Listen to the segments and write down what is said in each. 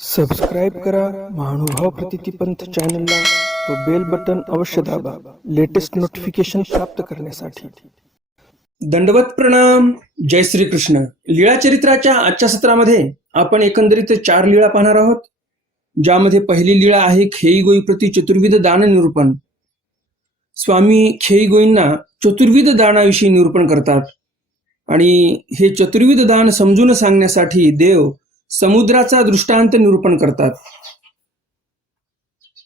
Subscribe करा महानुभाव प्रतितीपंथ चॅनलला व बेल बटन अवश्य दाबा लेटेस्ट नोटिफिकेशन प्राप्त करण्यासाठी. दंडवत प्रणाम जय श्री कृष्ण लीळा चरित्राच्या आजच्या सत्रामध्ये आपण एकंदरीत चार लीळा पाहणार आहोत. ज्यामध्ये पहिली लीळा आहे खेई गोई प्रति चतुर्विध दान निरूपण. स्वामी खेई गोईंना चतुर्विध दानाविषयी निरूपण करतात. आणि हे चतुर्विध दान समजून सांगण्यासाठी देव समुद्राचा दृष्टांत निरूपण करतात.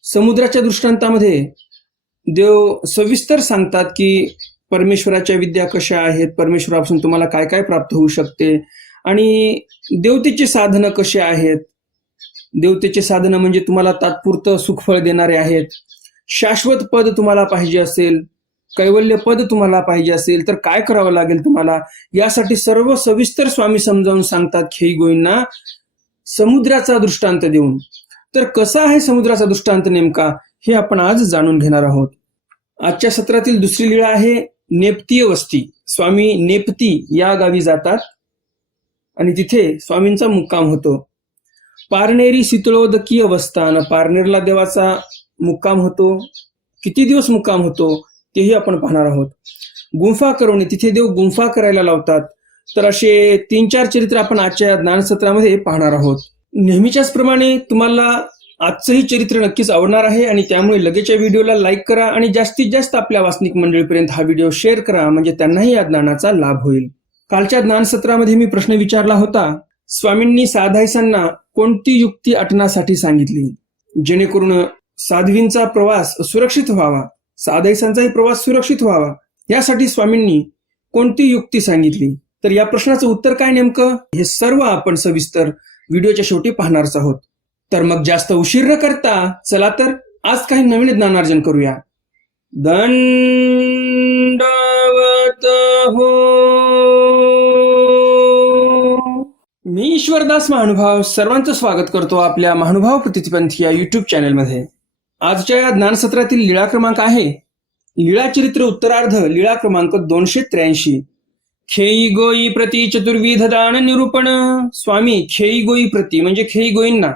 समुद्राच्या दृष्टांतामध्ये देव सविस्तर सांगतात की परमेश्वराच्या विद्या कशा आहेत परमेश्वरापासून तुम्हाला काय काय प्राप्त होऊ शकते आणि देवतेची साधनं कशी आहेत? देवतेचे साधनं म्हणजे तुम्हाला तात्पुरतं सुखफळ देणारे आहेत. शाश्वत पद तुम्हाला पाहिजे असेल कैवल्य पद तुम्हाला पाहिजे असेल तर काय करावं लागेल तुम्हाला? यासाठी सर्व सविस्तर स्वामी समजावून सांगतात खेई गोईंना समुद्राचा दृष्टांत देऊन. तर कसा आहे समुद्राचा दृष्टांत नेमका हे आपण आज जाणून घेणार आहोत. आजच्या सत्रातील दुसरी लीळा आहे नेपतीय वस्ती. स्वामी नेपती या गावी जातात. आणि तिथे स्वामींचा मुक्काम होतो. पारनेरी शीतळोदकीय वस्तान पारनेरला देवाचा मुक्काम होतो. किती दिवस मुक्काम होतो तेही आपण पाहणार आहोत. गुंफा करवणे तिथे देव गुंफा करायला लावतात. तर असे तीन चार चरित्र आपण आजच्या ज्ञानसत्रामध्ये पाहणार आहोत. नेहमीच्याच प्रमाणे तुम्हाला आजचंही चरित्र नक्कीच आवडणार आहे आणि त्यामुळे लगेच व्हिडिओला लाईक करा आणि जास्तीत जास्त आपल्या वासनिक मंडळीपर्यंत हा व्हिडिओ शेअर करा म्हणजे त्यांनाही या ज्ञानाचा लाभ होईल. कालच्या ज्ञानसत्रामध्ये मी प्रश्न विचारला होता स्वामींनी साधायसांना कोणती युक्ती अटनासाठी सांगितली? जेणेकरून साध्वींचा प्रवास सुरक्षित व्हावा साधायसांचाही प्रवास सुरक्षित व्हावा यासाठी स्वामींनी कोणती युक्ती सांगितली? तर या प्रश्नाचं उत्तर काय नेमकं? हे सर्व आपण सविस्तर व्हिडिओच्या शेवटी पाहणारच आहोत. तर मग जास्त उशीर न करता चला तर आज काही नवीन ज्ञानार्जन करूया. दंडवत हो. मी ईश्वरदास महानुभाव सर्वांचं स्वागत करतो आपल्या महानुभाव प्रतिपंथी या युट्यूब चॅनलमध्ये आजच्या या ज्ञानसत्रातील लीळा क्रमांक आहे. लीळा चरित्र उत्तरार्ध लीळा क्रमांक दोनशे त्र्याऐंशी. खेई गोई प्रति चतुर्विध दान निरूपण. स्वामी खेई गोई प्रति म्हणजे खेई गोईंना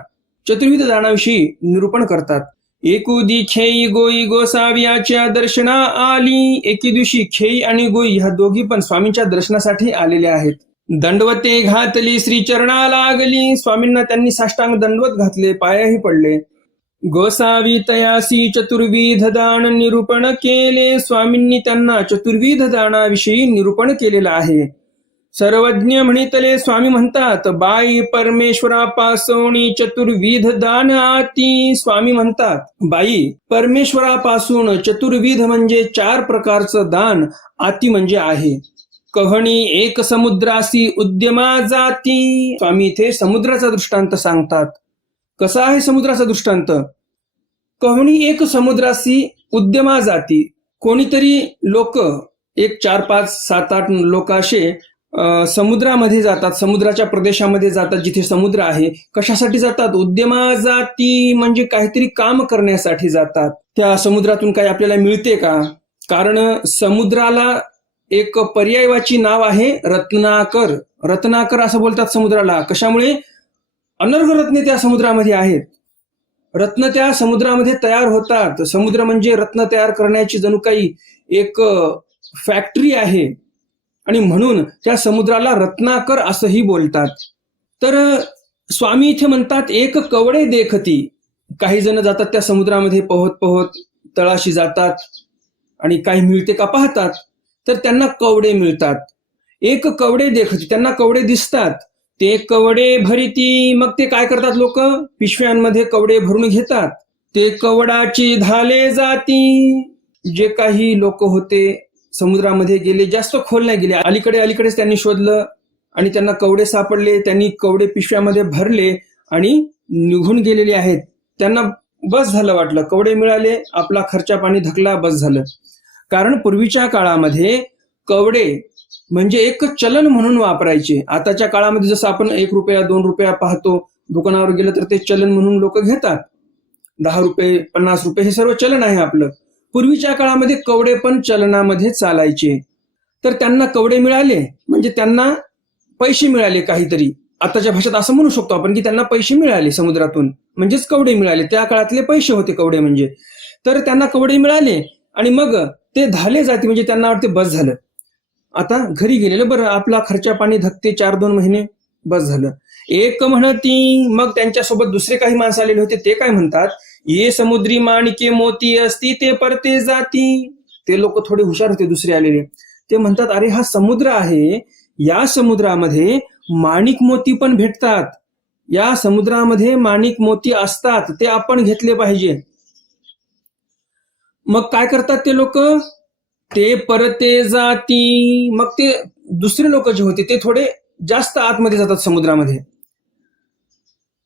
चतुर्विध दानाविषयी निरूपण करतात. एकुदी खेई गोई गोसाव्याच्या दर्शना आली. एके दिवशी खेई आणि गोई ह्या दोघी पण स्वामींच्या दर्शनासाठी आलेल्या आहेत. दंडवते घातली श्री चरणा लागली. स्वामींना त्यांनी साष्टांग दंडवत घातले पायाही पडले. गोसावी तयासी चतुर्विध दान निरूपण केले. स्वामींनी त्यांना चतुर्विध दानाविषयी निरूपण केलेलं आहे. सर्वज्ञ म्हणितले स्वामी म्हणतात बाई परमेश्वरापासून चतुर्विध दान आती. स्वामी म्हणतात बाई परमेश्वरापासून चतुर्विध म्हणजे चार प्रकारचं दान आती म्हणजे आहे. कहणी एक समुद्रासी उद्यमा जाती. स्वामी इथे समुद्राचा दृष्टांत सांगतात. कसा आहे समुद्राचा दृष्टांत? कहणी एक समुद्रासी उद्यमा जाती. कोणीतरी लोक एक चार पाच सात आठ लोक असे समुद्रामध्ये जातात समुद्राच्या प्रदेशामध्ये जातात जिथे समुद्र आहे. कशासाठी जातात? उद्यमा जाती म्हणजे काहीतरी काम करण्यासाठी जातात. त्या समुद्रातून काही आपल्याला मिळते का? कारण समुद्राला एक पर्यायवाची नाव आहे रत्नाकर. रत्नाकर असं बोलतात समुद्राला. कशामुळे? अनर्घ रत्ने त्या समुद्रामध्ये आहेत. रत्न त्या समुद्रामध्ये तयार होतात. समुद्र म्हणजे रत्न तयार करण्याची जणू काही एक फॅक्टरी आहे. आणि म्हणून त्या समुद्राला रत्नाकर असंही बोलतात. तर स्वामी इथे म्हणतात एक कवडे देखती. काही जण जातात त्या समुद्रामध्ये पोहत पोहत तळाशी जातात आणि काही मिळते का पाहतात. तर त्यांना कवडे मिळतात. एक कवडे देखती. त्यांना कवडे दिसतात. ते कवडे भरिती मग ते काय करतात लोक? पिशव्यांमध्ये कवडे भरून घेतात. ते कवडाची धाले जाती. जे काही लोक होते समुद्रामध्ये गेले जास्त खोल नाही गेले. अलीकडे अलीकडेच त्यांनी शोधलं आणि त्यांना कवडे सापडले त्यांनी कवडे पिशव्यामध्ये भरले आणि निघून गेलेले आहेत. त्यांना बस झालं वाटलं. कवडे मिळाले आपला खर्चा पाणी धकला बस झालं. कारण पूर्वीच्या काळामध्ये कवडे म्हणजे एक चलन म्हणून वापरायचे. आताच्या काळामध्ये जसं आपण एक रुपया दोन रुपया पाहतो दुकानावर गेलं तर ते चलन म्हणून लोक घेतात. दहा रुपये पन्नास रुपये हे सर्व चलन आहे आपलं. पूर्वीच्या काळामध्ये कवडे पण चलनामध्ये चालायचे. तर त्यांना कवडे मिळाले म्हणजे त्यांना पैसे मिळाले काहीतरी. आताच्या भाषेत असं म्हणू शकतो आपण की त्यांना पैसे मिळाले समुद्रातून. म्हणजेच कवडे मिळाले. त्या काळातले पैसे होते कवडे म्हणजे. तर त्यांना कवडे मिळाले आणि मग ते धाले जाते म्हणजे त्यांना वाटते बस झालं. आता घरी गेलेलं बरं आपला खर्चा पाणी धकते चार दोन महिने बस झालं. एक म्हणती मग त्यांच्यासोबत दुसरे काही माणसं आलेले होते ते काय म्हणतात? ये समुद्री माणिके मोती असती ते परते जाती. ते लोक थोडे हुशार होते दुसरे आलेले. ते म्हणतात अरे हा समुद्र आहे. या समुद्रामध्ये माणिक मोती पण भेटतात. या समुद्रामध्ये माणिक मोती असतात. ते आपण घेतले पाहिजे. मग काय करतात ते लोक? ते परते जाती मग ते दुसरे लोक जे होते ते थोडे जास्त आतमध्ये जातात समुद्रामध्ये.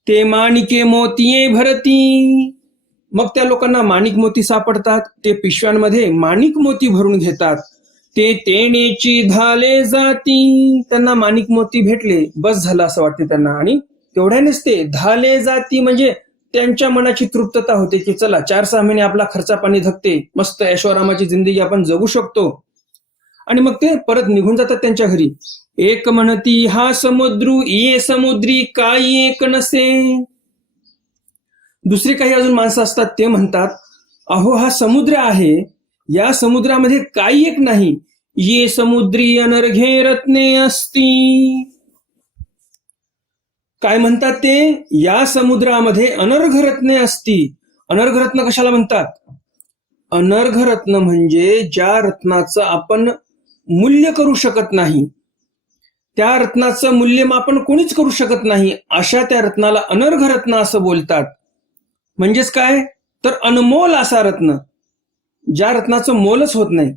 ते माणिके मोतीये भरती. मग त्या लोकांना माणिक मोती सापडतात. ते पिशव्यांमध्ये माणिक मोती भरून घेतात. ते तेणेची धाले जाती. त्यांना माणिक मोती भेटले. बस झालं असं वाटते त्यांना. आणि तेवढ्यानेच ते धाले जाती म्हणजे त्यांच्या मनाची तृप्तता होते की चला चार सहा महिने आपला खर्चा पाणी धकते मस्त ऐश्वरामाची जिंदगी आपण जगू शकतो. आणि मग ते परत निघून जातात त्यांच्या घरी. एक म्हणती हा समुद्रू ये समुद्री काय एक नसे. दुसरे काही अजून माणसं असतात ते म्हणतात अहो हा समुद्र आहे. या समुद्रामध्ये काही एक नाही. ये समुद्री अनर्घे रत्ने असती. काय म्हणतात ते? या समुद्रामध्ये अनर्घ रत्ने असती अनर्घ रत्न कशाला म्हणतात? अनर्घ रत्न म्हणजे ज्या रत्नाचं आपण मूल्य करू शकत नाही त्या रत्नाचं मूल्यमापन कोणीच करू शकत नाही अशा त्या रत्नाला अनर्घ रत्न असं बोलतात. म्हणजेच काय? तर अनमोल असा रत्न ज्या रत्नाचं मोलच होत नाही.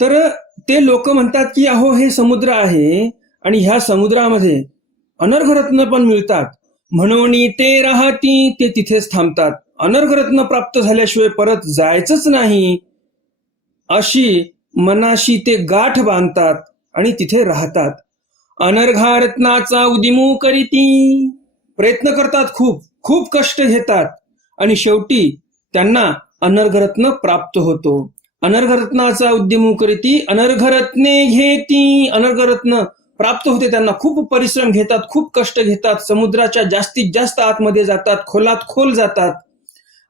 तर ते लोक म्हणतात की अहो हे समुद्र आहे आणि ह्या समुद्रामध्ये अनर्घरत्न पण मिळतात. म्हणून ते राहती ते तिथेच थांबतात. अनर्घरत्न प्राप्त झाल्याशिवाय परत जायचंच नाही. अशी मनाशी ते गाठ बांधतात आणि तिथे राहतात. अनर्घारत्नाचा उदिमू करीती. प्रयत्न करतात खूप खूप कष्ट घेतात. आणि शेवटी त्यांना अनर्घरत्न प्राप्त होतो. अनर्घरत्नाचा उद्यमू करीती अनर्घरत्ने घेती. अनर्घरत्न प्राप्त होते त्यांना खूप परिश्रम घेतात खूप कष्ट घेतात समुद्राच्या जास्तीत जास्त आतमध्ये जातात खोलात खोल जातात.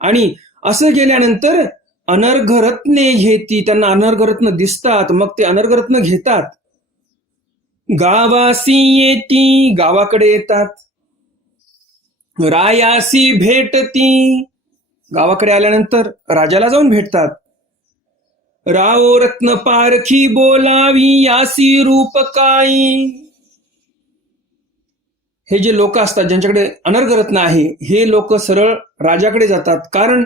आणि असं गेल्यानंतर अनर्घरत्ने घेती त्यांना अनर्घरत्न दिसतात मग ते अनर्घरत्न घेतात. गावासी येती गावाकडे येतात. रायासी भेटती. गावाकडे आल्यानंतर राजाला जाऊन भेटतात. राओ रत्न पारखी बोलावी यासी रूप काही हे जे लोक असतात ज्यांच्याकडे अनर्घ रत्न आहे हे लोक सरळ राजाकडे जातात. कारण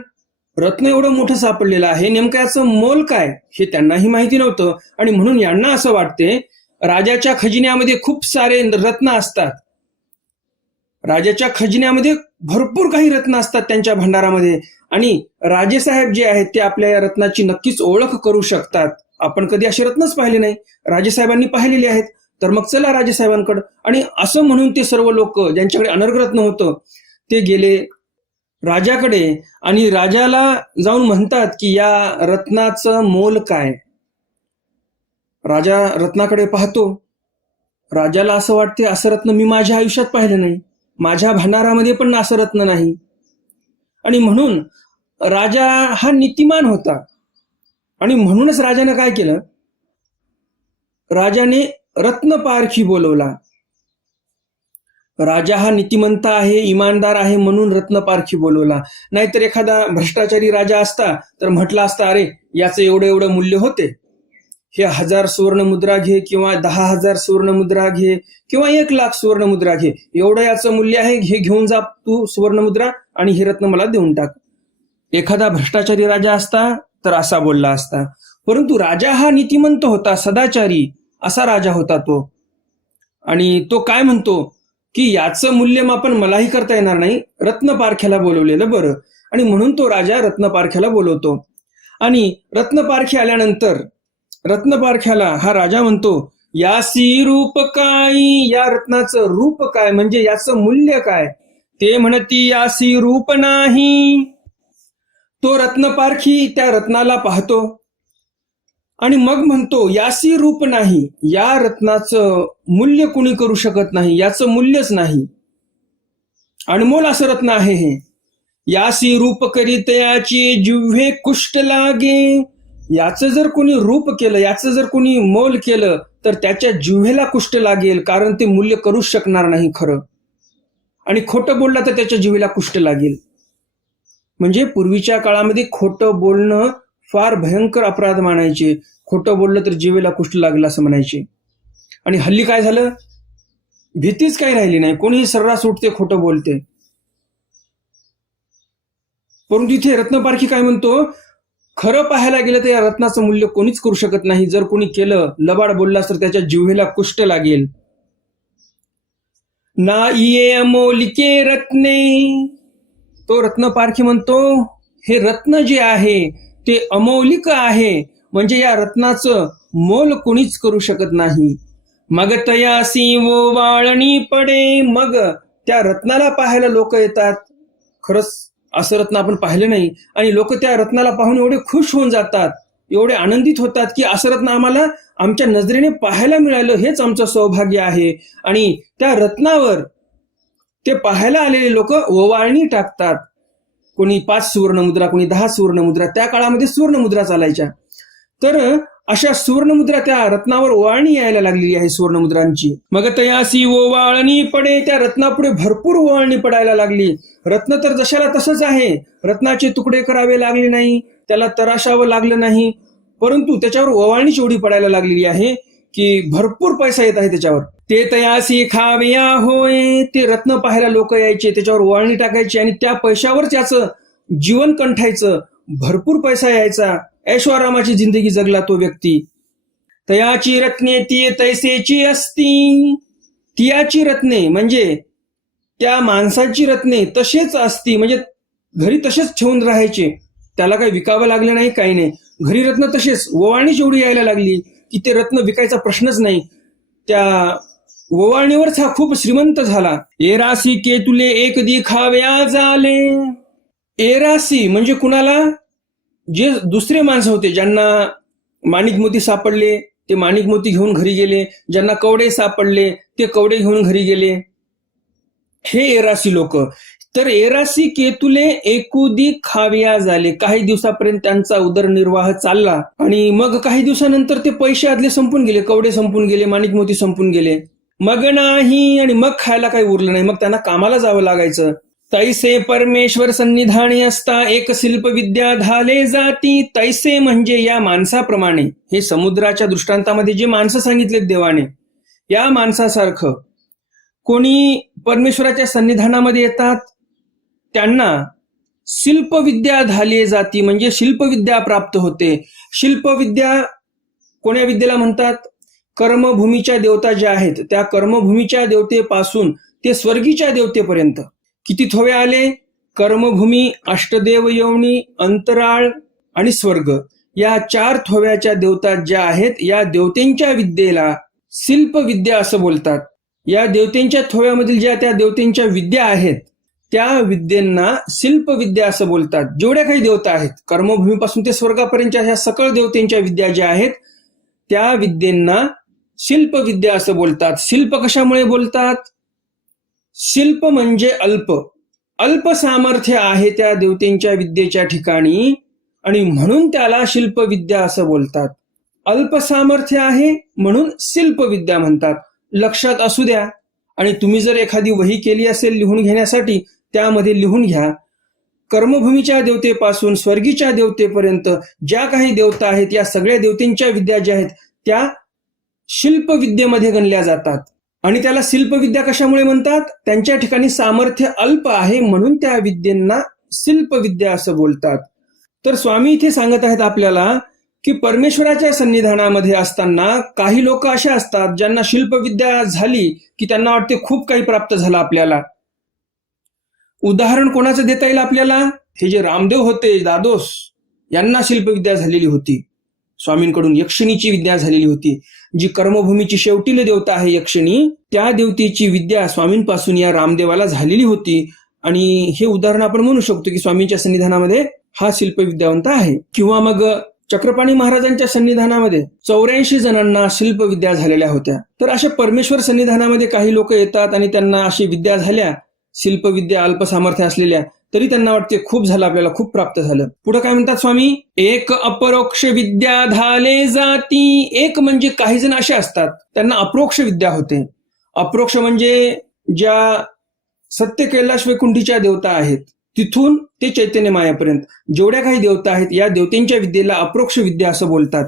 रत्न एवढं मोठं सापडलेलं आहे नेमकं याचं मोल काय? हे त्यांनाही माहिती नव्हतं. आणि म्हणून यांना असं वाटते राजाच्या खजिन्यामध्ये खूप सारे रत्न असतात. राजाच्या खजिन्यामध्ये भरपूर काही रत्न असतात त्यांच्या भंडारामध्ये. आणि राजेसाहेब जे आहेत ते आपल्या या रत्नाची नक्कीच ओळख करू शकतात. आपण कधी असे रत्नच पाहिले नाही. राजेसाहेबांनी पाहिलेले आहेत. तर मग चला राजेसाहेबांकडे आणि असं म्हणून ते सर्व लोक ज्यांच्याकडे अनर्गरत्न होतं ते गेले राजाकडे. आणि राजाला जाऊन म्हणतात की या रत्नाचं मोल काय? राजा रत्नाकडे पाहतो. राजाला असं वाटते असं रत्न मी माझ्या आयुष्यात पाहिलं नाही. माझ्या भांडारामध्ये पण असं रत्न नाही. आणि म्हणून राजा हा नीतिमान होता. आणि म्हणूनच राजानं काय केलं? राजाने रत्न पारखी बोलवला. राजा हा नीतिमंत आहे इमानदार आहे म्हणून रत्न पारखी बोलवला. नाहीतर एखादा भ्रष्टाचारी राजा असता तर म्हटला असता अरे याचं एवढं एवढं मूल्य होते. हे हजार सुवर्ण मुद्रा घे किंवा दहा हजार सुवर्ण मुद्रा घे किंवा एक लाख सुवर्ण मुद्रा घे एवढं याचं मूल्य आहे हे घेऊन जा तू सुवर्ण मुद्रा आणि हे रत्न मला देऊन टाक. एखादा भ्रष्टाचारी राजा असता तर असा बोलला असता. परंतु राजा हा नीतिमंत होता सदाचारी असा राजा होता तो. आणि तो काय म्हणतो की याचं मूल्यमापन मलाही करता येणार नाही रत्नपारख्याला बोलवलेलं बरं. आणि म्हणून तो राजा रत्नपारख्याला बोलवतो. आणि रत्नपारखी आल्यानंतर रत्नपारख्याला हा राजा म्हणतो यासी रूप काय? या रत्नाचं रूप काय? म्हणजे याचं मूल्य काय? ते म्हणती यासी रूप नाही. तो रत्नपारखी त्या रत्नाला पाहतो आणि मग म्हणतो यासी रूप नाही. या रत्नाचं मूल्य कुणी करू शकत नाही? याचं मूल्यच नाही. अनमोल असं रत्न आहे हे. यासी रूप करीत याची जिव्हे कुष्ट लागे. याचं जर कोणी रूप केलं याचं जर कोणी मोल केलं तर त्याच्या जिव्हेला कुष्ट लागेल कारण ते मूल्य करूच शकणार नाही खरं. आणि खोटं बोललं तर त्याच्या जिव्हेला कुष्ट लागेल. म्हणजे पूर्वीच्या काळामध्ये खोटं बोलणं फार भयंकर अपराध मानायचे. खोटं बोललं तर जीवेला कुष्ट लागलं असं म्हणायचे. आणि हल्ली काय झालं? भीतीच काही राहिली नाही. कोणीही सर्रास उठते खोटं बोलते. परंतु इथे रत्नपारखी काय म्हणतो? खरं पाहायला गेलं तर या रत्नाचं मूल्य कोणीच करू शकत नाही. जर कोणी केलं लबाड बोलला तर त्याच्या जिव्हेला कुष्ट लागेल. ना ये अमोलिके रत्ने. तो रत्न पारखी म्हणतो हे रत्न जे आहे ते अमौलिक आहे. म्हणजे या रत्नाचं मोल कोणीच करू शकत नाही. मग तयासी वो वाळणी पडे. मग त्या रत्नाला पाहायला लोक येतात. खरंच असं रत्न आपण पाहिलं नाही. आणि लोक त्या रत्नाला पाहून एवढे खुश होऊन जातात. एवढे आनंदित होतात की असं रत्न आम्हाला आमच्या नजरेने पाहायला मिळालं हेच आमचं सौभाग्य आहे. आणि त्या रत्नावर ते पाहायला आलेले लोक ओवाळणी टाकतात. कोणी पाच सुवर्ण मुद्रा कोणी दहा सुवर्ण मुद्रा त्या काळामध्ये सुवर्ण मुद्रा चालायच्या. तर अशा सुवर्णमुद्रा त्या रत्नावर ओवाळणी यायला लागलेली आहे सुवर्णमुद्रांची. मग तयासी ओवाळणी पडे त्या रत्नापुढे भरपूर ओवाळणी पडायला लागली. रत्न तर जशाला तसंच आहे. रत्नाचे तुकडे करावे लागले नाही त्याला तराशावं लागलं नाही. परंतु त्याच्यावर ओवाळणी एवढी पडायला लागलेली आहे की भरपूर पैसा येत आहे त्याच्यावर. ते तयासी खाव्या होय ते रत्न पाहायला लोक यायचे त्याच्यावर ओवाळणी टाकायची आणि त्या पैशावर त्याचं जीवन कंठायचं. भरपूर पैसा यायचा. ऐश्वरामाची जिंदगी जगला तो व्यक्ती. तयाची रत्ने ती तैसेची असती. तियाची रत्ने म्हणजे त्या माणसाची रत्ने तसेच असती. म्हणजे घरी तसेच ठेवून राहायचे. त्याला काही विकावं लागलं नाही काही नाही. घरी रत्न तसेच. ओवाळणीच एवढी यायला लागली की ते रत्न विकायचा प्रश्नच नाही. त्या ओवाळणीवरच हा खूप श्रीमंत झाला. एरासी केतुले एक दी खाव्या झाले एरासी म्हणजे कुणाला? जे दुसरे माणसं होते ज्यांना माणिक मोती सापडले ते माणिक मोती घेऊन घरी गेले. ज्यांना कवडे सापडले ते कवडे घेऊन घरी गेले. हे एरासी लोक. तर एरासी केतुले एकुदी खाव्या झाले. काही दिवसापर्यंत त्यांचा उदरनिर्वाह चालला आणि मग काही दिवसानंतर ते पैसे आदले संपून गेले. कवडे संपून गेले माणिक मोती संपून गेले. मग नाही आणि मग खायला काही उरलं नाही. मग त्यांना कामाला जावं लागायचं. तैसे परमेश्वर सन्निधानी असता एक शिल्प विद्या धाले जाती. तैसे म्हणजे या माणसाप्रमाणे. हे समुद्राच्या दृष्टांतामध्ये जे माणसं सांगितलेत देवाने या माणसासारखं. कोणी परमेश्वराच्या सन्निधानामध्ये येतात त्यांना शिल्पविद्या धाले जाती म्हणजे शिल्पविद्या प्राप्त होते. शिल्पविद्या कोण्या विद्येला म्हणतात? कर्मभूमीच्या देवता ज्या आहेत त्या कर्मभूमीच्या देवतेपासून ते स्वर्गीच्या देवतेपर्यंत. किती थोवे आले? कर्मभूमी अष्टदेव यवनी अंतराळ आणि स्वर्ग. या चार थोव्याच्या देवता ज्या आहेत या देवतेंच्या विद्येला शिल्प विद्या असं बोलतात. या देवतेंच्या थोव्यामधील ज्या त्या देवतेंच्या विद्या आहेत त्या विद्येंना शिल्प विद्या असं बोलतात. जेवढ्या काही देवता आहेत कर्मभूमीपासून ते स्वर्गापर्यंतच्या ह्या सकळ देवतेंच्या विद्या ज्या आहेत त्या विद्येंना शिल्प विद्या असं बोलतात. शिल्प कशामुळे बोलतात? शिल्प म्हणजे अल्प. अल्प सामर्थ्य आहे त्या देवतेंच्या विद्येच्या ठिकाणी आणि म्हणून त्याला शिल्पविद्या असं बोलतात. अल्प सामर्थ्य आहे म्हणून शिल्पविद्या म्हणतात. लक्षात असू द्या. आणि तुम्ही जर एखादी वही केली असेल लिहून घेण्यासाठी त्यामध्ये लिहून घ्या. कर्मभूमीच्या देवतेपासून स्वर्गीच्या देवतेपर्यंत ज्या काही देवता आहेत या सगळ्या देवतेंच्या विद्या ज्या आहेत त्या शिल्पविद्येमध्ये गणल्या जातात. आणि त्याला शिल्पविद्या कशामुळे म्हणतात? त्यांच्या ठिकाणी सामर्थ्य अल्प आहे म्हणून त्या विद्येंना शिल्पविद्या असं बोलतात. तर स्वामी इथे सांगत आहेत आपल्याला की परमेश्वराच्या सन्निधानामध्ये असताना काही लोक अशा असतात ज्यांना शिल्पविद्या झाली की त्यांना वाटते खूप काही प्राप्त झालं आपल्याला. उदाहरण कोणाचं देता येईल आपल्याला? हे जे रामदेव होते दादोस यांना शिल्पविद्या झालेली होती. स्वामींकडून यक्षिणीची विद्या झालेली होती. जी कर्मभूमीची शेवटील देवता आहे यक्षिणी त्या देवतेची विद्या स्वामींपासून या रामदेवाला झालेली होती. आणि हे उदाहरण आपण म्हणू शकतो की स्वामींच्या सन्निधानामध्ये हा शिल्प विद्यावंत आहे. किंवा मग चक्रपाणी महाराजांच्या सन्निधानामध्ये चौऱ्याऐंशी जणांना शिल्प विद्या झालेल्या होत्या. तर अशा परमेश्वर सन्निधानामध्ये काही लोक येतात आणि त्यांना अशी विद्या झाल्या शिल्पविद्या अल्प सामर्थ्य असलेल्या तरी त्यांना वाटते खूप झालं आपल्याला खूप प्राप्त झालं. पुढे काय म्हणतात स्वामी? एक अपरोक्ष विद्या धाले जाती. एक म्हणजे काही जण असे असतात त्यांना अप्रोक्ष विद्या होते. अप्रोक्ष म्हणजे ज्या सत्य कैलाश वैकुंठीच्या देवता आहेत तिथून ते चैतन्य मायापर्यंत. जेवढ्या काही देवता आहेत या देवतेंच्या विद्येला अप्रोक्ष विद्या असं बोलतात.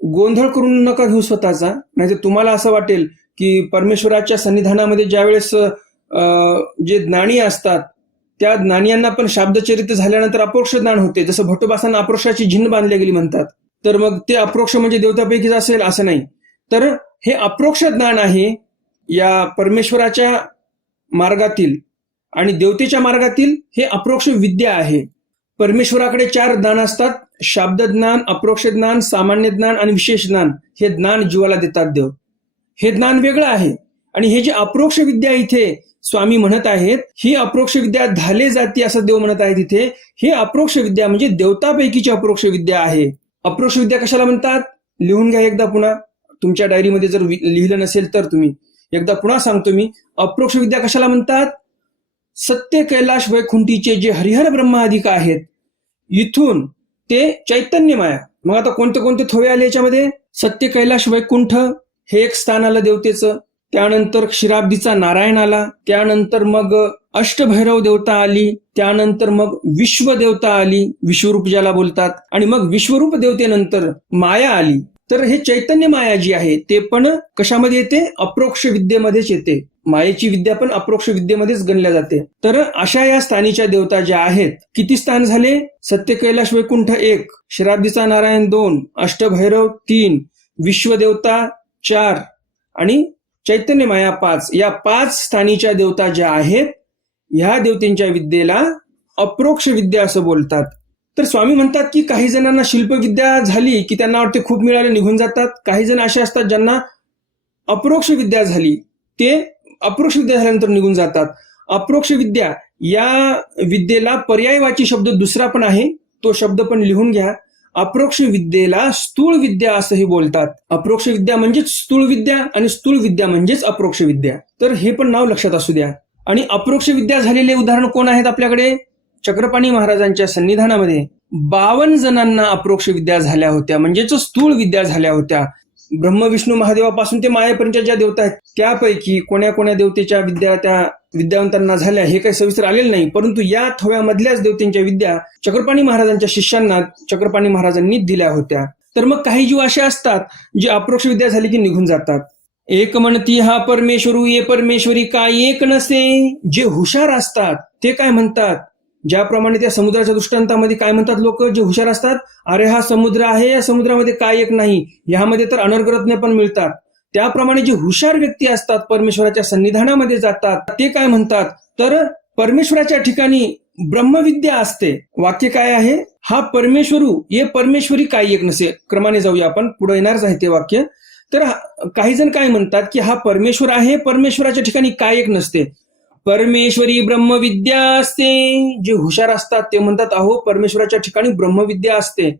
गोंधळ करून नका घेऊ स्वतःचा नाहीतर तुम्हाला असं वाटेल की परमेश्वराच्या सन्निधानामध्ये ज्यावेळेस वेळेस जे ज्ञानी असतात त्या ज्ञानियांना पण शाब्दचरित्र झाल्यानंतर अप्रोक्ष ज्ञान होते. जसं भट्टोबासांना अप्रोक्षाची झिन्न बांधली गेली म्हणतात. तर मग ते अप्रोक्ष म्हणजे देवतापैकीच असेल असं नाही. तर हे अप्रोक्ष ज्ञान आहे या परमेश्वराच्या मार्गातील आणि देवतेच्या मार्गातील हे अप्रोक्ष विद्या आहे. परमेश्वराकडे चार ज्ञान असतात. शाब्द ज्ञान अप्रोक्ष ज्ञान सामान्य ज्ञान आणि विशेष ज्ञान. हे ज्ञान जीवाला देतात देव. हे ज्ञान वेगळं आहे. आणि हे जे अप्रोक्ष विद्या इथे स्वामी म्हणत आहेत ही अप्रोक्ष विद्या धाले जाती असं देव म्हणत आहे तिथे हे अप्रोक्ष विद्या म्हणजे देवतापैकीची अप्रोक्ष विद्या आहे. अप्रोक्ष विद्या कशाला म्हणतात? लिहून घ्या एकदा पुन्हा. तुमच्या डायरीमध्ये जर वि- लिहिलं नसेल तर तुम्ही. एकदा पुन्हा सांगतो मी. अप्रोक्ष विद्या कशाला म्हणतात? सत्य कैलाश वैकुंठीचे जे हरिहर ब्रह्माधिक आहेत इथून ते चैतन्य माया मग आता कोणते कोणते थोवे आले याच्यामध्ये? सत्य कैलाश वैकुंठ हे एक स्थान आलं देवतेचं. त्यानंतर क्षीराब्दीचा नारायण आला त्यानंतर मग अष्टभैरव देवता आली त्यानंतर मग विश्व देवता आली विश्वरूप ज्याला बोलतात आणि मग विश्वरूप देवतेनंतर माया आली. तर हे चैतन्य माया जी आहे ते पण कशामध्ये येते? अप्रोक्ष विद्येमध्येच येते. मायेची विद्या पण अप्रोक्ष विद्येमध्येच गणल्या जाते. तर अशा या स्थानीच्या देवता ज्या आहेत किती स्थान झाले? सत्य कैलाश वैकुंठ एक शिराब्दीचा नारायण दोन अष्टभैरव तीन विश्वदेवता चार आणि चैतन्य माया पाच या पाच स्थानीच्या देवता ज्या आहेत ह्या देवतेंच्या विद्येला अप्रोक्ष विद्या असं बोलतात. तर स्वामी म्हणतात की काही जणांना शिल्पविद्या झाली की त्यांना वाटते खूप मिळाले निघून जातात. काही जण असे असतात ज्यांना अप्रोक्ष विद्या झाली ते अप्रोक्ष विद्या झाल्यानंतर निघून जातात. अप्रोक्ष विद्या या विद्येला पर्यायवाची शब्द दुसरा पण आहे तो शब्द पण लिहून घ्या. अप्रोक्ष विद्येला स्थूळ विद्या असंही बोलतात. अप्रोक्ष विद्या म्हणजेच स्थूळ विद्या आणि स्थूळ विद्या म्हणजेच अप्रोक्ष विद्या. तर हे पण नाव लक्षात असू द्या. आणि अप्रोक्ष विद्या झालेले उदाहरण कोण आहेत आपल्याकडे? चक्रपाणी महाराजांच्या सन्निधानामध्ये बावन्न जणांना अप्रोक्ष विद्या झाल्या होत्या. म्हणजेच स्थूळ विद्या झाल्या होत्या. ब्रह्म विष्णू महादेवापासून ते मायापर्यंतच्या ज्या देवता आहेत त्यापैकी कोण्या कोण्या देवतेच्या विद्या त्या विद्यावंतांना झाल्या हे काही सविस्तर आलेलं नाही. परंतु या थव्यामधल्याच देवतेंच्या विद्या चक्रपाणी महाराजांच्या शिष्यांना चक्रपाणी महाराजांनी दिल्या होत्या. तर मग काही जीव असे असतात जे अप्रोक्ष विद्या झाली की निघून जातात. एक म्हणती हा परमेश्वरू ये परमेश्वरी काय एक नसे? जे हुशार असतात ते काय म्हणतात? ज्याप्रमाणे त्या समुद्राच्या दृष्टांतामध्ये काय म्हणतात लोक जे हुशार असतात अरे हा समुद्र आहे या समुद्रामध्ये काय एक नाही. यामध्ये तर अनर्गरत्न पण मिळतात. त्याप्रमाणे जे हुशार व्यक्ती असतात परमेश्वराच्या सन्निधानामध्ये जातात ते काय म्हणतात? तर परमेश्वराच्या ठिकाणी ब्रह्मविद्या असते. वाक्य काय आहे? हा परमेश्वरू ये परमेश्वरी काय एक नसे. क्रमाने जाऊया आपण पुढे येणारच आहे ते वाक्य. तर काही जण काय म्हणतात की हा परमेश्वर आहे परमेश्वराच्या ठिकाणी काय एक नसते. परमेश्वरी ब्रह्मविद्या असते. जे हुशार असतात ते म्हणतात अहो परमेश्वराच्या ठिकाणी ब्रह्मविद्या असते.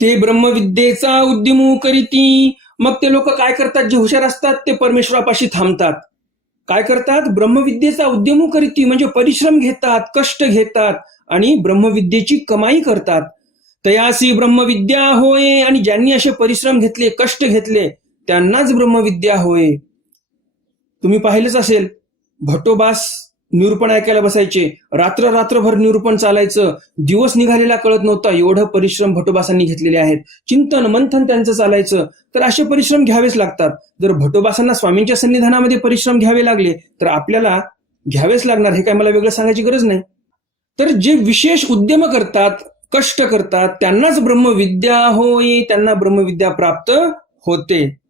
ते ब्रह्मविद्येचा उद्यमू करीती. मग ते लोक काय करतात? जे हुशार असतात ते परमेश्वरापाशी थांबतात. काय करतात? ब्रह्मविद्येचा उद्यमू करीती म्हणजे परिश्रम घेतात कष्ट घेतात आणि ब्रह्मविद्येची कमाई करतात. तयासी ब्रह्मविद्या होय आणि ज्यांनी असे परिश्रम घेतले कष्ट घेतले त्यांनाच ब्रह्मविद्या होय. तुम्ही पाहिलंच असेल. भटोबास निरूपण ऐकायला बसायचे. रात्र रात्रभर निरूपण चालायचं. दिवस निघालेला कळत नव्हता. एवढं परिश्रम भटोबासांनी घेतलेले आहेत. चिंतन मंथन त्यांचं चालायचं. तर असे परिश्रम घ्यावेच लागतात. जर भटोबासांना स्वामींच्या सन्निधानामध्ये परिश्रम घ्यावे लागले तर आपल्याला घ्यावेच लागणार हे काय मला वेगळं सांगायची गरज नाही. तर जे विशेष उद्यम करतात कष्ट करतात त्यांनाच ब्रह्मविद्या होई त्यांना ब्रह्मविद्या प्राप्त होते.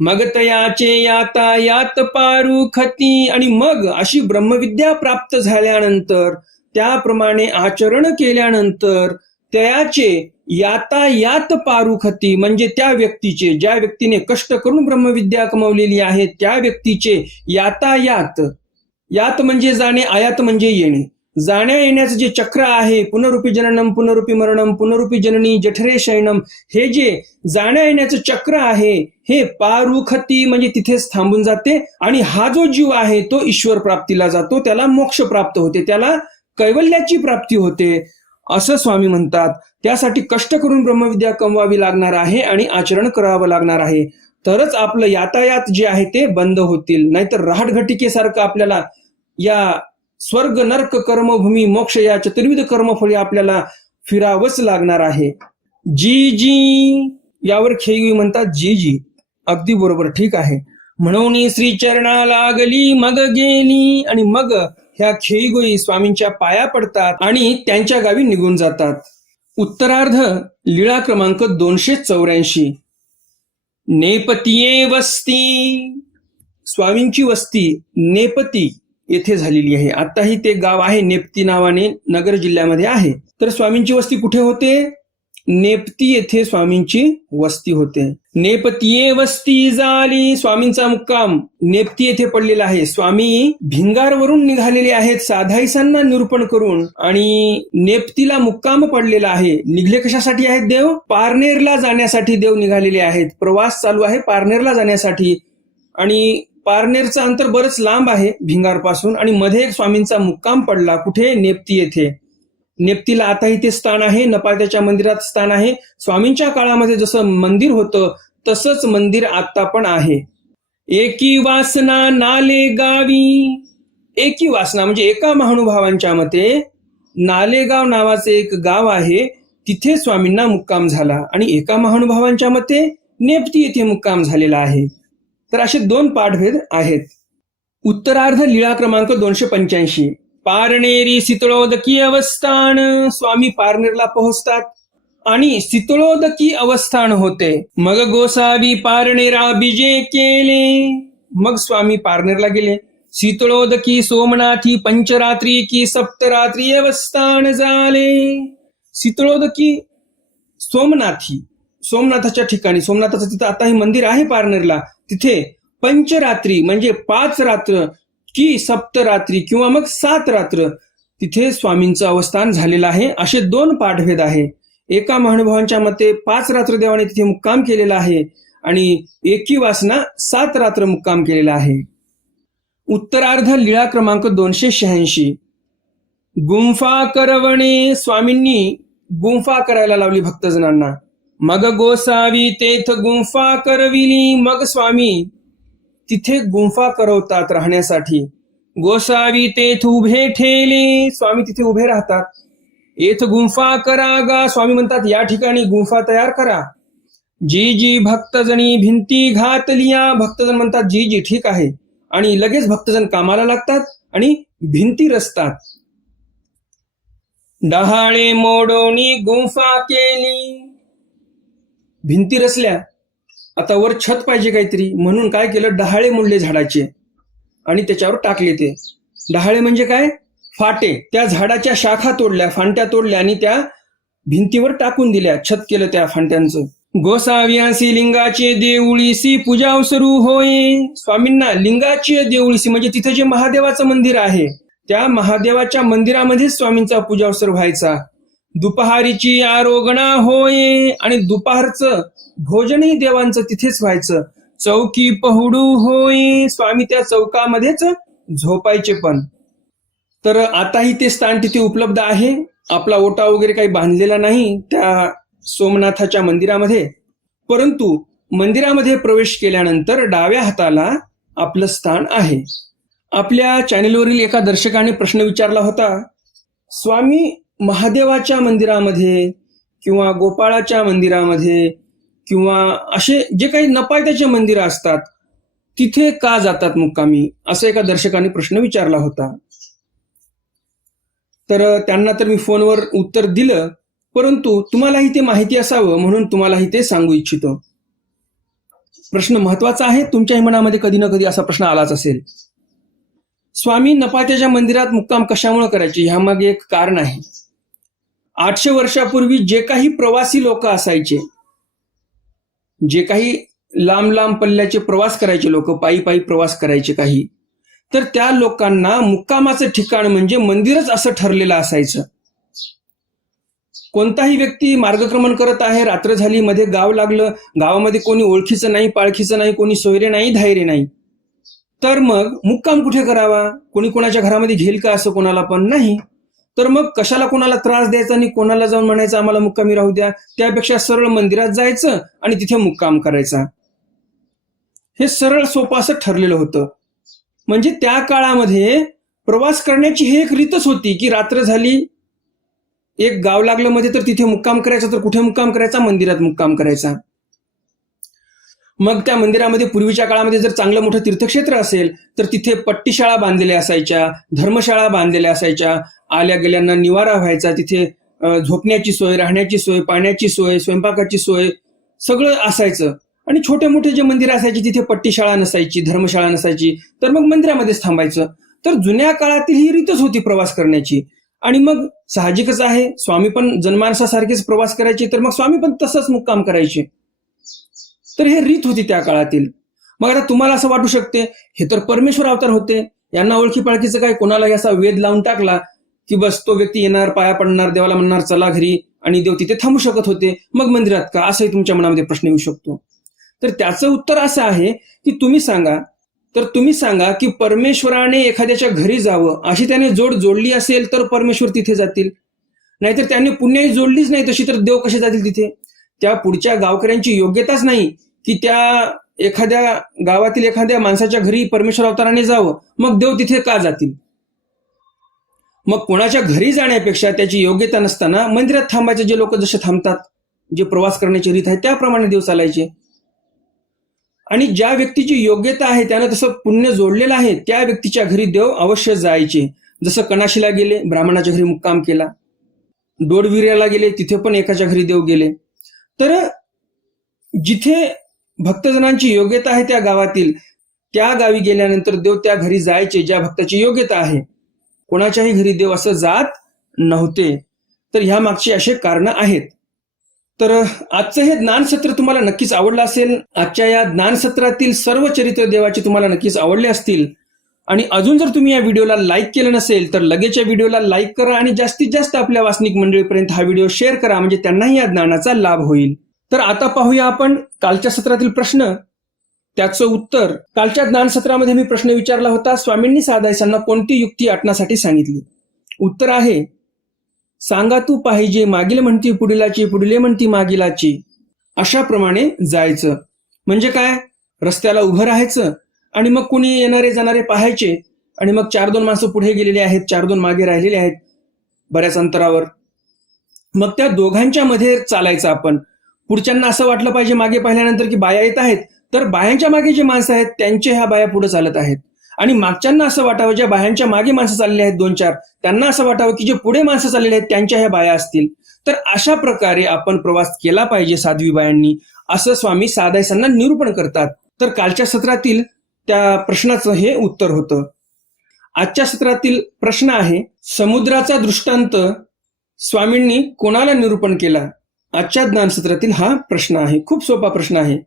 मग तयाचे याता यात पारुखती आणि मग अशी ब्रह्मविद्या प्राप्त झाल्यानंतर त्याप्रमाणे आचरण केल्यानंतर तयाचे यातायात पारुखती म्हणजे त्या व्यक्तीचे ज्या व्यक्तीने कष्ट करून ब्रह्मविद्या कमवलेली आहे त्या व्यक्तीचे यातायात यात म्हणजे जाणे आयात म्हणजे येणे. जाण्या येण्याचं जे चक्र आहे पुनरुपी जननम पुनरुपी मरणम पुनरुपी जननी जठरे शयनम हे जे जाण्या येण्याचं चक्र आहे हे पारुखती म्हणजे तिथेच थांबून जाते आणि हा जो जीव आहे तो ईश्वर प्राप्तीला जातो त्याला मोक्ष प्राप्त होते त्याला कैवल्याची प्राप्ती होते असं स्वामी म्हणतात. त्यासाठी कष्ट करून ब्रह्मविद्या कमवावी लागणार आहे आणि आचरण करावं लागणार आहे. तरच आपलं यातायात जे आहे ते बंद होतील. नाहीतर राहटघटिकेसारखं आपल्याला या स्वर्ग नर्क कर्मभूमी मोक्ष या चतुर्विध कर्मफळी आपल्याला फिरावंच लागणार आहे. जी जी यावर खेळी म्हणतात जी जी. अगदी बरोबर ठीक आहे. म्हणून श्री चरणा लागली मग गेली आणि मग ह्या खेळीगोई स्वामींच्या पाया पडतात आणि त्यांच्या गावी निघून जातात. उत्तरार्ध लीळा क्रमांक दोनशे चौऱ्याऐंशी. नेपतीये वस्ती. स्वामींची वस्ती नेपती. येथे झालेली आहे. आताही ते गाव आहे नेपती नावाने नगर जिल्ह्यामध्ये आहे. तर स्वामींची वस्ती कुठे होते? नेपती येथे स्वामींची वस्ती होते. नेपतीये वस्ती झाली स्वामींचा मुक्काम. नेपती येथे पडलेला आहे. स्वामी भिंगारवरून निघालेले आहेत साधाईसांना निरूपण करून. आणि नेपतीला मुक्काम पडलेला आहे. निघले कशासाठी आहेत देव? पारनेरला जाण्यासाठी देव निघालेले आहेत. प्रवास चालू आहे पारनेरला जाण्यासाठी. आणि पारनेरचं अंतर बरंच लांब आहे भिंगारपासून आणि मध्ये एक स्वामींचा मुक्काम पडला कुठे? नेपती येथे. नेपतीला आताही ते स्थान आहे नपात्याच्या मंदिरात स्थान आहे. स्वामींच्या काळामध्ये जसं मंदिर होतं तसंच मंदिर आता पण आहे. एकी वासना नाले गावी. एकी वासना म्हणजे एका महानुभावांच्या मते नालेगाव नावाचे एक गाव आहे तिथे स्वामींना मुक्काम झाला. आणि एका महानुभावांच्या मते नेपती येथे मुक्काम झालेला आहे. तर असे दोन पाठभेद आहेत. उत्तरार्ध लीळा क्रमांक दोनशे पंच्याऐंशी. पारनेरी सितळोदकी अवस्थान. स्वामी पारनेरला पोहोचतात. आणि सितळोदकी अवस्थान होते. मग गोसावी पारनेरा बिजे केले. मग स्वामी पारनेरला गेले. शीतळोदकी सोमनाथी पंचरात्री की सप्तरात्री अवस्थान झाले. शीतळोदकी सोमनाथी. सोमनाथाच्या ठिकाणी. सोमनाथाचं तिथं आता हे मंदिर आहे पारनेरला. तिथे पंचरात्री म्हणजे पाच रात्र की सप्तरात्री किंवा मग सात रात्र तिथे स्वामींचं अवस्थान झालेलं आहे. असे दोन पाठभेद आहे. एका महानुभावांच्या मते पाच रात्र देवाने तिथे मुक्काम केलेला आहे आणि एकी वासना सात रात्र मुक्काम केलेला आहे. उत्तरार्ध लीळा क्रमांक दोनशे शहाऐंशी. गुंफा करवणे स्वामींनी गुंफा करायला लावली भक्तजनांना. मग गोसावी तेथ गुंफा करविली. मग स्वामी तिथे गुंफा करवतात राहण्यासाठी. गोसावी तेथ उभे ठेले. स्वामी तिथे उभे राहतात. येथ गुंफा करा गा. स्वामी म्हणतात या ठिकाणी गुंफा तयार करा. जी जी भक्तजणी भिंती घातलिया. भक्तजन म्हणतात जी जी ठीक आहे. आणि लगेच भक्तजन कामाला लागतात आणि भिंती रचतात. डहाळे मोडोनी गुंफा केली. भिंती रचल्या आता वर छत पाहिजे काहीतरी. म्हणून काय केलं? डहाळे मोडले झाडाचे. आणि त्याच्यावर टाकले ते. डहाळे म्हणजे काय? फाटे. त्या झाडाच्या शाखा तोडल्या फांट्या तोडल्या आणि त्या भिंतीवर टाकून दिल्या. छत केलं त्या फांट्यांचं. गोसाव्यासी लिंगाचे देऊळीसी पूजा सुरू होय स्वामींना लिंगाचे देऊळीसी म्हणजे तिथं जे महादेवाचं मंदिर आहे त्या महादेवाच्या मंदिरामध्येच स्वामींचा पूजावसर व्हायचा. दुपहारीची आरोगणा होय आणि दुपारचं भोजनही देवांचं तिथेच व्हायचं. चौकी पहुडू होय. स्वामी त्या चौकामध्येच झोपायचे पण. तर आताही ते स्थान तिथे उपलब्ध आहे. आपला ओटा वगैरे काही बांधलेला नाही त्या सोमनाथाच्या मंदिरामध्ये. परंतु मंदिरामध्ये प्रवेश केल्यानंतर डाव्या हाताला आपलं स्थान आहे. आपल्या चॅनेलवरील एका दर्शकाने प्रश्न विचारला होता स्वामी महादेवाच्या मंदिरामध्ये किंवा गोपाळाच्या मंदिरामध्ये किंवा असे जे काही नपायत्याचे मंदिरं असतात तिथे का जातात मुक्कामी? असं एका दर्शकाने प्रश्न विचारला होता. तर त्यांना तर मी फोनवर उत्तर दिलं परंतु तुम्हालाही ते माहिती असावं म्हणून तुम्हालाही ते सांगू इच्छितो. प्रश्न महत्त्वाचा आहे तुमच्याही मनामध्ये कधी ना कधी असा प्रश्न आलाच असेल. स्वामी नपात्याच्या मंदिरात मुक्काम कशामुळे करायचे? ह्यामागे एक कारण आहे. आठशे वर्षापूर्वी जे काही प्रवासी लोक असायचे जे काही लांब लांब पल्ल्याचे प्रवास करायचे लोक पायी पायी प्रवास करायचे काही तर त्या लोकांना मुक्कामाचं ठिकाण म्हणजे मंदिरच असं ठरलेलं असायचं. कोणताही व्यक्ती मार्गक्रमण करत आहे रात्र झाली मध्ये गाव लागलं गावामध्ये कोणी ओळखीचं नाही पाळखीचं नाही कोणी सोयरे नाही धायरे नाही तर मग मुक्काम कुठे करावा? कोणी कोणाच्या घरामध्ये घेईल का असं कोणाला पण नाही. तर मग कशाला कोणाला त्रास द्यायचा आणि कोणाला जाऊन म्हणायचं आम्हाला मुक्कामी राहू द्या. त्यापेक्षा सरळ मंदिरात जायचं आणि तिथे मुक्काम करायचा. हे सरळ सोपं असं ठरलेलं होतं. म्हणजे त्या काळामध्ये प्रवास करण्याची ही एक रीतच होती की रात्र झाली एक गाव लागलं मध्ये तर तिथे मुक्काम करायचा तर कुठे मुक्काम करायचा? मंदिरात मुक्काम करायचा. मग त्या मंदिरामध्ये पूर्वीच्या काळामध्ये जर चांगलं मोठं तीर्थक्षेत्र असेल तर तिथे पट्टीशाळा बांधलेल्या असायच्या धर्मशाळा बांधलेल्या असायच्या आल्या गेल्यांना निवारा व्हायचा तिथे झोपण्याची सोय राहण्याची सोय पाण्याची सोय स्वयंपाकाची सोय सगळं असायचं. आणि छोटे मोठे जे मंदिर असायचे तिथे पट्टीशाळा नसायची धर्मशाळा नसायची तर मग मंदिरामध्येच थांबायचं. तर जुन्या काळातील ही रीतच होती प्रवास करण्याची. आणि मग साहजिकच आहे स्वामी पण जनमानसासारखेच प्रवास करायचे तर मग स्वामी पण तसंच मुक्काम करायचे. तर हे रीत होती त्या काळातील. मग आता तुम्हाला असं वाटू शकते हे तर परमेश्वर अवतार होते. यांना ओळखी पाळखीचं काय? कोणाला असा वेद लावून टाकला की बस तो व्यक्ती येणार पाया पडणार देवाला म्हणणार चला घरी आणि देव तिथे थांबू शकत होते. मग मंदिरात का? असंही तुमच्या मनामध्ये प्रश्न येऊ शकतो. तर त्याचं उत्तर असं आहे की तुम्ही सांगा तर तुम्ही सांगा की परमेश्वराने एखाद्याच्या घरी जावं. अशी त्याने जोड जोडली असेल तर परमेश्वर तिथे जातील. नाहीतर त्यांनी पुण्याही जोडलीच नाही तशी तर देव कसे जातील तिथे? त्या पुढच्या गावकऱ्यांची योग्यताच नाही. की त्या एखाद्या गावातील एखाद्या माणसाच्या घरी परमेश्वर अवताराने जावं मग देव तिथे का जातील? मग कोणाच्या घरी जाण्यापेक्षा त्याची योग्यता नसताना मंदिरात थांबायचे जे लोक जसे थांबतात जे प्रवास करण्याची रीत आहे त्याप्रमाणे देव चालायचे. आणि ज्या व्यक्तीची योग्यता आहे त्यानं तसं पुण्य जोडलेलं आहे त्या व्यक्तीच्या घरी देव अवश्य जायचे. जसं कणाशीला गेले ब्राह्मणाच्या घरी मुक्काम केला. दोडविर्याला गेले तिथे पण एकाच्या घरी देव गेले. तर जिथे भक्तजनांची योग्यता आहे त्या गावातील. त्या गावी गेल्यानंतर देव त्या घरी जायचे ज्या भक्ताची योग्यता आहे. कोणाच्याही घरी देव असं जात नव्हते. तर ह्या मागची असे कारण आहेत. तर आजचं हे ज्ञानसत्र तुम्हाला नक्कीच आवडलं असेल. आजच्या या ज्ञानसत्रातील सर्व चरित्र देवाचे तुम्हाला नक्कीच आवडले असतील. आणि अजून जर तुम्ही या व्हिडिओला लाईक केलं नसेल तर लगेच या व्हिडिओला लाईक करा आणि जास्तीत जास्त आपल्या वासनिक मंडळीपर्यंत हा व्हिडिओ शेअर करा म्हणजे त्यांनाही या ज्ञानाचा लाभ होईल. तर आता पाहूया आपण कालच्या सत्रातील प्रश्न. त्याचं उत्तर कालच्या ज्ञान सत्रामध्ये मी प्रश्न विचारला होता स्वामींनी साधायसांना कोणती युक्ती आटण्यासाठी सांगितली? उत्तर आहे सांगा तू पाहिजे मागील म्हणती पुढीलाची पुढीले म्हणती मागिलाची. अशा प्रमाणे जायचं. म्हणजे काय? रस्त्याला उभं राहायचं आणि मग कुणी येणारे जाणारे पाहायचे आणि मग चार दोन माणसं पुढे गेलेले आहेत चार दोन मागे राहिलेले आहेत बऱ्याच अंतरावर. मग त्या दोघांच्या मध्ये चालायचं आपण. पुढच्यांना असं वाटलं पाहिजे मागे पाहिल्यानंतर की बाया येत आहेत तर बायांच्या मागे जे माणसं आहेत त्यांचे ह्या बाया पुढे चालत आहेत. आणि मागच्यांना असं वाटावं ज्या बायांच्या मागे माणसं चाललेली आहेत दोन चार त्यांना असं वाटावं की जे पुढे माणसं चाललेले आहेत त्यांच्या ह्या बाया असतील. तर अशा प्रकारे आपण प्रवास केला पाहिजे साध्वी बायांनी असं स्वामी साधायसांना निरूपण करतात. तर कालच्या सत्रातील त्या प्रश्नाचं हे उत्तर होतं. आजच्या सत्रातील प्रश्न आहे समुद्राचा दृष्टांत स्वामींनी कोणाला निरूपण केला? आजच्या ज्ञानसत्रातील हा प्रश्न आहे. खूप सोपा प्रश्न आहे.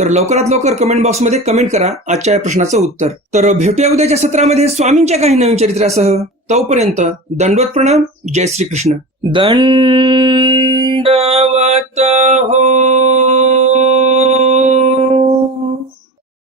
तर लवकरात लवकर कमेंट बॉक्समध्ये कमेंट करा. आजच्या या प्रश्नाचं उत्तर. तर भेटूया उद्याच्या सत्रामध्ये स्वामींच्या काही नवीन चरित्रासह. तोपर्यंत दंडवत प्रणाम. जय श्रीकृष्ण. दंडवत हो